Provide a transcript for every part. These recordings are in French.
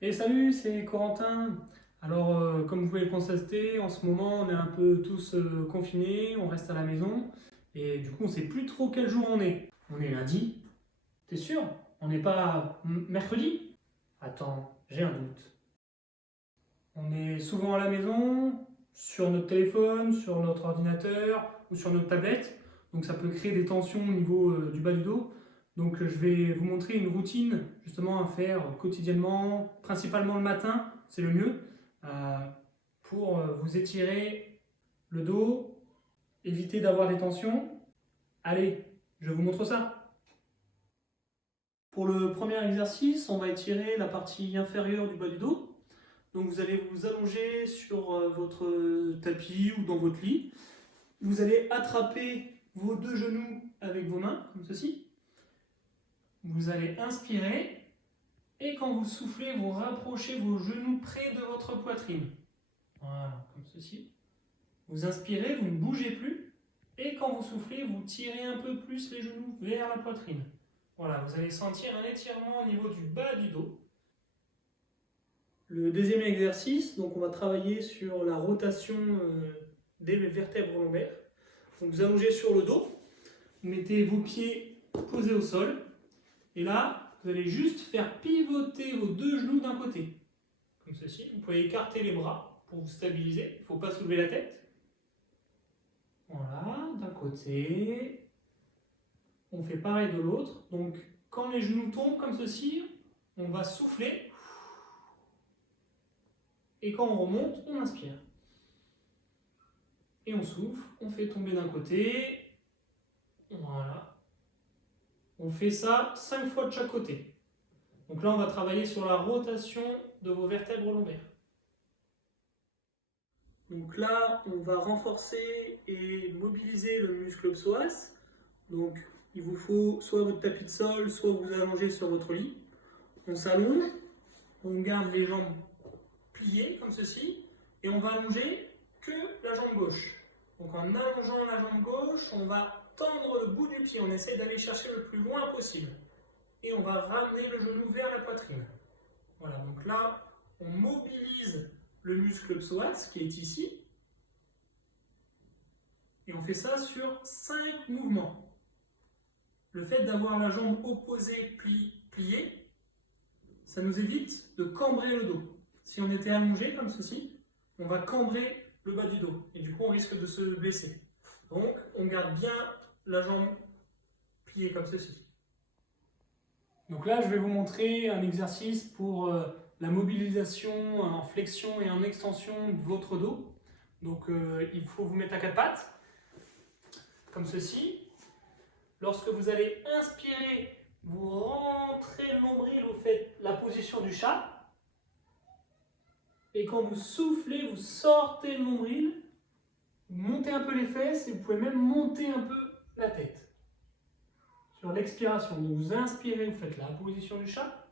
Et salut, c'est Corentin. Alors, comme vous pouvez le constater, en ce moment, on est un peu tous confinés, on reste à la maison, et du coup, on sait plus trop quel jour on est. On est lundi, t'es sûr? On n'est pas mercredi? Attends, j'ai un doute. On est souvent à la maison, sur notre téléphone, sur notre ordinateur ou sur notre tablette, donc ça peut créer des tensions au niveau du bas du dos. Donc, je vais vous montrer une routine justement à faire quotidiennement, principalement le matin, c'est le mieux, euh, pour vous étirer le dos, éviter d'avoir des tensions. Allez, je vous montre ça. Pour le premier exercice, on va étirer la partie inférieure du bas du dos. Donc vous allez vous allonger sur votre tapis ou dans votre lit. Vous allez attraper vos deux genoux avec vos mains, comme ceci. Vous allez inspirer et quand vous soufflez, vous rapprochez vos genoux près de votre poitrine. Voilà, comme ceci. Vous inspirez, vous ne bougez plus et quand vous soufflez, vous tirez un peu plus les genoux vers la poitrine. Voilà, vous allez sentir un étirement au niveau du bas du dos. Le deuxième exercice, donc on va travailler sur la rotation des vertèbres lombaires. Donc vous allongez sur le dos, vous mettez vos pieds posés au sol, et là, vous allez juste faire pivoter vos deux genoux d'un côté, comme ceci. Vous pouvez écarter les bras pour vous stabiliser, il ne faut pas soulever la tête. Voilà, d'un côté. On fait pareil de l'autre. Donc quand les genoux tombent comme ceci, on va souffler. Et quand on remonte, on inspire. Et on souffle, on fait tomber d'un côté. Voilà. On fait ça 5 fois de chaque côté. Donc là, on va travailler sur la rotation de vos vertèbres lombaires. Donc là, on va renforcer et mobiliser le muscle psoas. Donc il vous faut soit votre tapis de sol, soit vous allongez sur votre lit. On s'allonge, on garde les jambes pliées comme ceci, et on va allonger que la jambe gauche. Donc en allongeant la jambe gauche, on va tendre le bout du pied, on essaie d'aller chercher le plus loin possible. Et on va ramener le genou vers la poitrine. Voilà, donc là, on mobilise le muscle psoas qui est ici. Et on fait ça sur 5 mouvements. Le fait d'avoir la jambe opposée pliée, ça nous évite de cambrer le dos. Si on était allongé comme ceci, on va cambrer le bas du dos. Et du coup, on risque de se blesser. Donc, on garde bien la jambe pliée comme ceci. Donc là, je vais vous montrer un exercice pour la mobilisation en flexion et en extension de votre dos. Donc, il faut vous mettre à quatre pattes, comme ceci. Lorsque vous allez inspirer, vous rentrez le nombril, vous faites la position du chat. Et quand vous soufflez, vous sortez le nombril, vous montez un peu les fesses et vous pouvez même monter un peu la tête. Sur l'expiration, donc vous inspirez, vous faites la position du chat.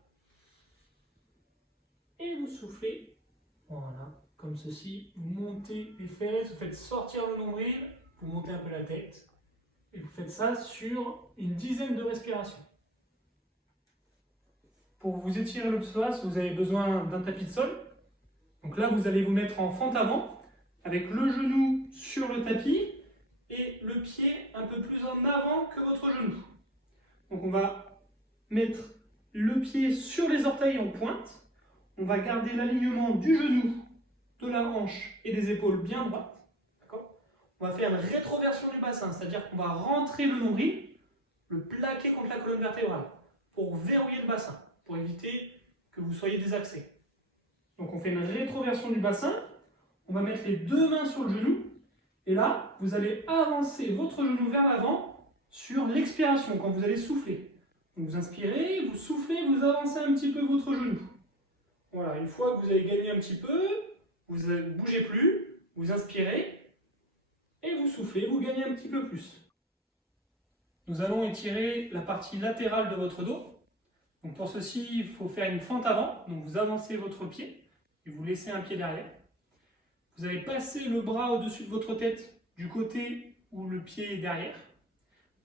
Et vous soufflez, voilà, comme ceci. Vous montez les fesses, vous faites sortir le nombril, vous montez un peu la tête. Et vous faites ça sur une dizaine de respirations. Pour vous étirer le psoas, vous avez besoin d'un tapis de sol. Donc là, vous allez vous mettre en fente avant, avec le genou sur le tapis et le pied un peu plus en avant que votre genou. Donc on va mettre le pied sur les orteils en pointe. On va garder l'alignement du genou, de la hanche et des épaules bien droites. On va faire une rétroversion du bassin, c'est-à-dire qu'on va rentrer le nombril, le plaquer contre la colonne vertébrale pour verrouiller le bassin, pour éviter que vous soyez désaxé. Donc on fait une rétroversion du bassin, on va mettre les deux mains sur le genou, et là, vous allez avancer votre genou vers l'avant sur l'expiration, quand vous allez souffler. Donc vous inspirez, vous soufflez, vous avancez un petit peu votre genou. Voilà, une fois que vous avez gagné un petit peu, vous ne bougez plus, vous inspirez, et vous soufflez, vous gagnez un petit peu plus. Nous allons étirer la partie latérale de votre dos. Donc pour ceci, il faut faire une fente avant, donc vous avancez votre pied, et vous laissez un pied derrière. Vous allez passer le bras au-dessus de votre tête du côté où le pied est derrière.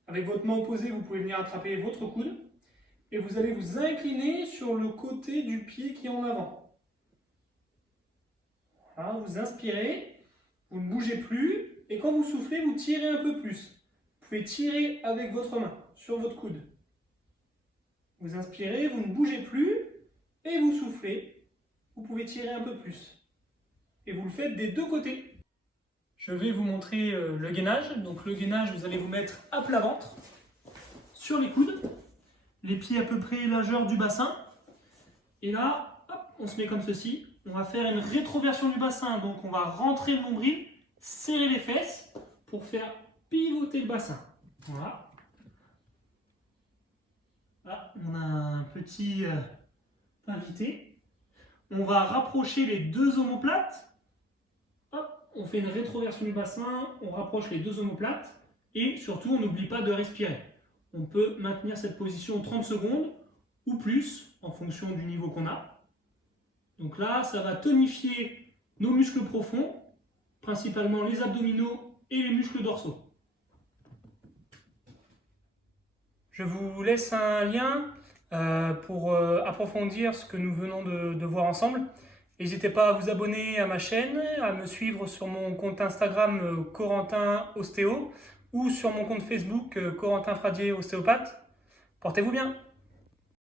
Avec votre main opposée, vous pouvez venir attraper votre coude. et vous allez vous incliner sur le côté du pied qui est en avant. Voilà, vous inspirez, vous ne bougez plus, et quand vous soufflez, vous tirez un peu plus. Vous pouvez tirer avec votre main sur votre coude. Vous inspirez, vous ne bougez plus, et vous soufflez. Vous pouvez tirer un peu plus. Et vous le faites des deux côtés. Je vais vous montrer le gainage. Donc le gainage, vous allez vous mettre à plat ventre, sur les coudes, les pieds à peu près largeur du bassin. Et là, hop, on se met comme ceci. On va faire une rétroversion du bassin. Donc on va rentrer le nombril, serrer les fesses pour faire pivoter le bassin. Voilà. Là, on a un petit invité. On va rapprocher les deux omoplates. Hop, on fait une rétroversion du bassin, on rapproche les deux omoplates. Et surtout, on n'oublie pas de respirer. On peut maintenir cette position 30 secondes ou plus en fonction du niveau qu'on a. Donc là, ça va tonifier nos muscles profonds, principalement les abdominaux et les muscles dorsaux. Je vous laisse un lien pour approfondir ce que nous venons de voir ensemble. N'hésitez pas à vous abonner à ma chaîne, à me suivre sur mon compte Instagram Corentin Ostéo ou sur mon compte Facebook Corentin Fradier Ostéopathe. Portez-vous bien!